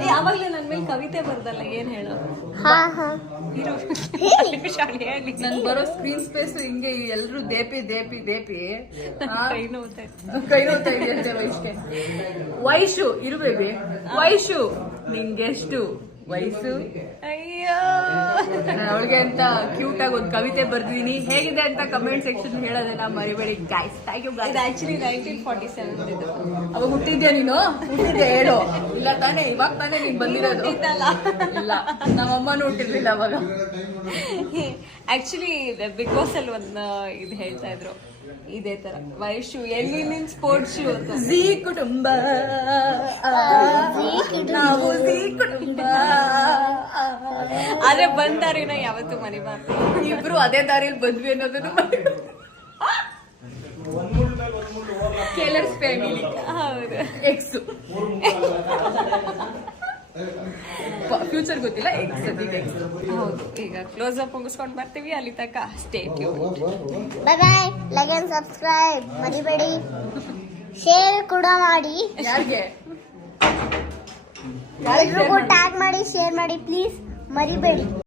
ಏ ಅವಾಗ್ಲೇ ನನ್ ಮೇಲೆ ಕವಿತೆ ಬರ್ದಲ್ಲ ಏನ್ ಹೇಳು? ಹಾ ಹಾ. ಇರು. ಶಾಲೆ ಹೇಳಿ. ನನ್ ಬರೋ ಸ್ಕ್ರೀನ್ ಸ್ಪೇಸ್ ಹಿಂಗೆ ಎಲ್ರು ದೇಪಿ ದೇಪಿ ದೇಪಿ. ಕೈ ನೋತಾ ಇದೆಯಂತೆ ವಯಸ್ಸಿಗೆ ವಯಸ್ಸು ಇರು ಬೇಬಿ ವಯಸ್ಸು ನಿಂಗೆಷ್ಟು ವಯಸ್ಸು? ಅಯ್ಯೋ. ಅವಳಿಗೆ ಅಂತ ಕ್ಯೂಟ್ ಆಗಿ ಒಂದು ಕವಿತೆ ಬರ್ದಿದೀನಿ. ಹೇಗಿದೆ ಅಂತ ಕಮೆಂಟ್ ಸೆಕ್ಷನ್ ಹೇಳೋದನ್ನ ಮರಿಬೇಡಿ ಗಾಯ್ಸ್ ಥ್ಯಾಂಕ್ ಯು ಇದು ಆಕ್ಚುಲಿ ನೈನ್ಟೀನ್ ಫಾರ್ಟಿ ಸೆವೆನ್ ಇದು ಅವಾಗ ಹುಟ್ಟಿದ್ಯಾ ನೀನು? ಹುಟ್ಟಿದ್ದೆ ಹೇಳು. ಇಲ್ಲ ತಾನೇ ಇವಾಗ ತಾನೇ ನೀನ್ ಬಂದಿರೋದು. ಇಲ್ಲ ನಮ್ಮಮ್ಮನೂ ಹುಟ್ಟಿರ್ಲಿಲ್ಲ ಅವಾಗ. ಆಕ್ಚುಲಿ ಬಿಗ್ ಬಾಸ್ ಅಲ್ಲಿ ಒಂದು ಇದು ಹೇಳ್ತಾ ಇದ್ರು. ಇದೇ ತರ. ವಯಸ್ಸು ಎಲ್ಲಿ ನಿನ್ ಸ್ಪೋರ್ಟ್ಸ್ ಶೂ ಅಂತ. ಜಿ ಕುಟುಂಬ. ಆ, ನಾವು ಜೀ ಕುಟುಂಬ. ಆದ್ರೆ ಬಂದಾರಿನ ಯಾವತ್ತೂ ಮರಿಬಾರ್ದು. ಇಬ್ರು ಅದೇ ದಾರಿಯಲ್ಲಿ ಬಂದ್ವಿ ಅನ್ನೋದನ್ನು ಕೇಲರ್ಸ್ ಫ್ಯಾಮಿಲಿ. ಹೌದು. ಎಕ್ಸ್ ಫ್ಯೂಚರ್ ಗೊತ್ತಿಲ್ಲ ಎಕ್ಸ್ ಎಕ್ಸ್ ಹೌದು ಈಗ ಕ್ಲೋಸ್ ಅಪ್ ಮುಗಿಸ್ಕೊಂಡು ಬರ್ತೀವಿ ಅಲ್ಲಿ ತನಕ state bye bye like and subscribe ಮರಿಬೇಡಿ. ಶೇರ್ ಕೂಡ ಮಾಡಿ. ಯಾರಿಗೆ? ಎಲ್ಲರಿಗೂ ಟ್ಯಾಗ್ ಮಾಡಿ ಶೇರ್ ಮಾಡಿ ಪ್ಲೀಸ್ ಮರಿಬೇಡಿ